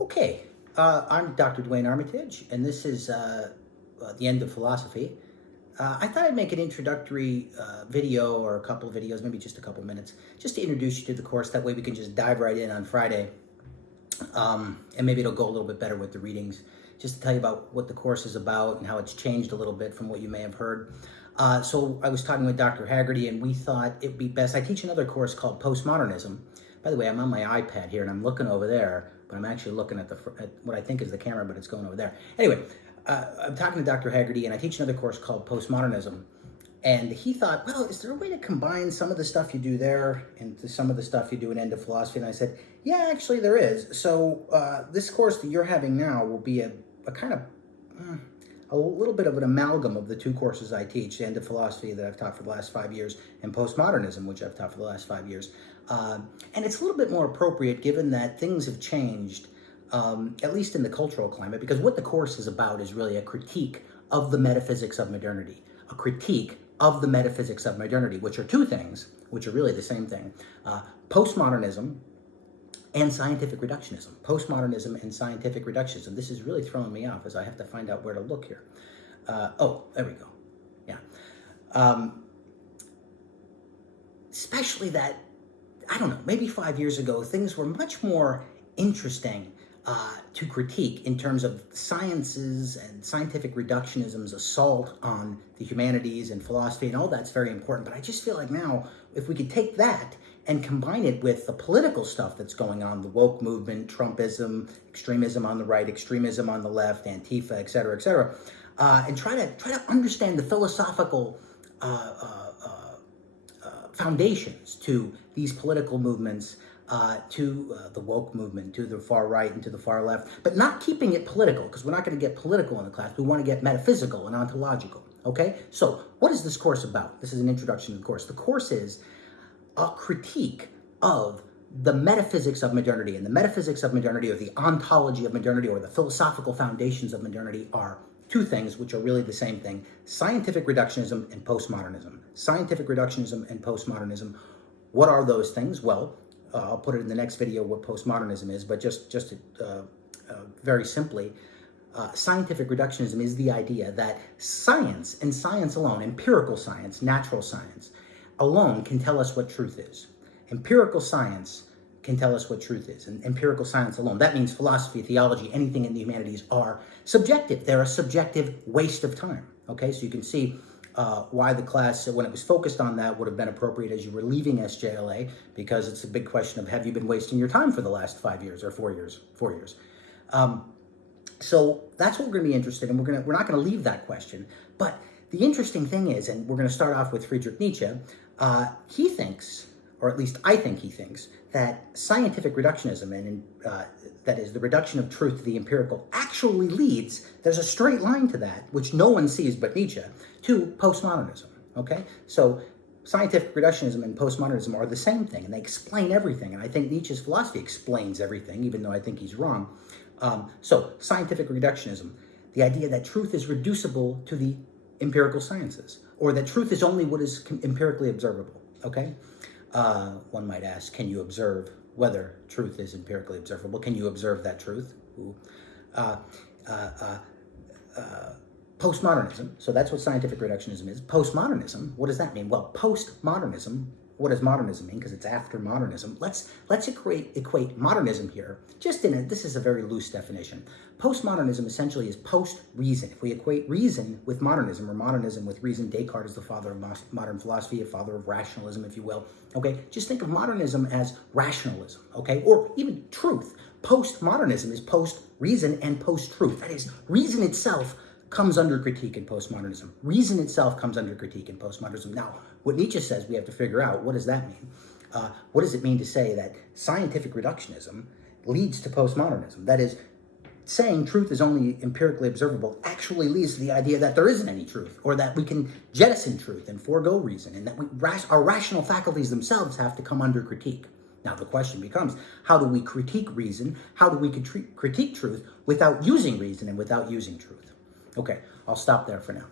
Okay, I'm Dr. Duane Armitage, and this is the end of philosophy. I thought I'd make an introductory video or a couple of videos, maybe just a couple minutes, just to introduce you to the course. That way we can just dive right in on Friday, and maybe it'll go a little bit better with the readings, just to tell you about what the course is about and how it's changed a little bit from what you may have heard. So I was talking with Dr. Haggerty, and we thought it'd be best. I teach another course called Postmodernism. By the way, I'm on my iPad here, and I'm looking over there, but I'm actually looking at what I think is the camera, but it's going over there. Anyway, I'm talking to Dr. Haggerty, and I teach another course called Postmodernism. And he thought, well, is there a way to combine some of the stuff you do there into some of the stuff you do in End of Philosophy? And I said, yeah, actually there is. So this course that you're having now will be a kind of a little bit of an amalgam of the two courses I teach, End of Philosophy that I've taught for the last 5 years, and Postmodernism, which I've taught for the last 5 years. And it's a little bit more appropriate given that things have changed, at least in the cultural climate, because what the course is about is really a critique of the metaphysics of modernity, a critique of the metaphysics of modernity, which are two things, which are really the same thing. Postmodernism and scientific reductionism. Postmodernism and scientific reductionism. This is really throwing me off as I have to find out where to look here. Oh, there we go. Yeah. Especially that, I don't know, maybe 5 years ago, things were much more interesting to critique in terms of sciences and scientific reductionism's assault on the humanities and philosophy, and all that's very important. But I just feel like now, if we could take that and combine it with the political stuff that's going on, the woke movement, Trumpism, extremism on the right, extremism on the left, Antifa, et cetera, and try to understand the philosophical foundations to these political movements, to the woke movement, to the far right and to the far left, but not keeping it political, because we're not going to get political in the class. We want to get metaphysical and ontological, okay? So what is this course about? This is an introduction to the course. The course is a critique of the metaphysics of modernity, and the metaphysics of modernity, or the ontology of modernity, or the philosophical foundations of modernity are two things which are really the same thing: scientific reductionism and postmodernism. Scientific reductionism and postmodernism. What are those things? Well, I'll put it in the next video what postmodernism is, but just very simply, scientific reductionism is the idea that science and science alone, empirical science, natural science, alone can tell us what truth is. Empirical science can tell us what truth is, and empirical science alone. That means philosophy, theology, anything in the humanities are subjective. They're a subjective waste of time, okay? So you can see why the class, when it was focused on that, would have been appropriate as you were leaving SJLA, because it's a big question of, have you been wasting your time for the last 5 years or 4 years? 4 years. So that's what we're going to be interested in. We're not going to leave that question. But the interesting thing is, and we're going to start off with Friedrich Nietzsche, he thinks, or at least I think he thinks, that scientific reductionism, and that is the reduction of truth to the empirical, actually leads, there's a straight line to that, which no one sees but Nietzsche, to postmodernism, okay? So scientific reductionism and postmodernism are the same thing, and they explain everything, and I think Nietzsche's philosophy explains everything, even though I think he's wrong. So scientific reductionism, the idea that truth is reducible to the empirical sciences, or that truth is only what is empirically observable, okay? One might ask, can you observe whether truth is empirically observable? Can you observe that truth? Postmodernism, so that's what scientific reductionism is. Postmodernism, what does that mean? Well, postmodernism, what does modernism mean? Because it's after modernism. Let's equate modernism here, this is a very loose definition. Postmodernism essentially is post-reason. If we equate reason with modernism, or modernism with reason, Descartes is the father of modern philosophy, a father of rationalism, if you will. Okay, just think of modernism as rationalism, okay, or even truth. Postmodernism is post-reason and post-truth. That is, reason itself comes under critique in postmodernism. Reason itself comes under critique in postmodernism. Now, what Nietzsche says, we have to figure out, what does that mean? What does it mean to say that scientific reductionism leads to postmodernism? That is, saying truth is only empirically observable actually leads to the idea that there isn't any truth, or that we can jettison truth and forego reason, and that our rational faculties themselves have to come under critique. Now, the question becomes, how do we critique reason? How do we critique truth without using reason and without using truth? Okay, I'll stop there for now.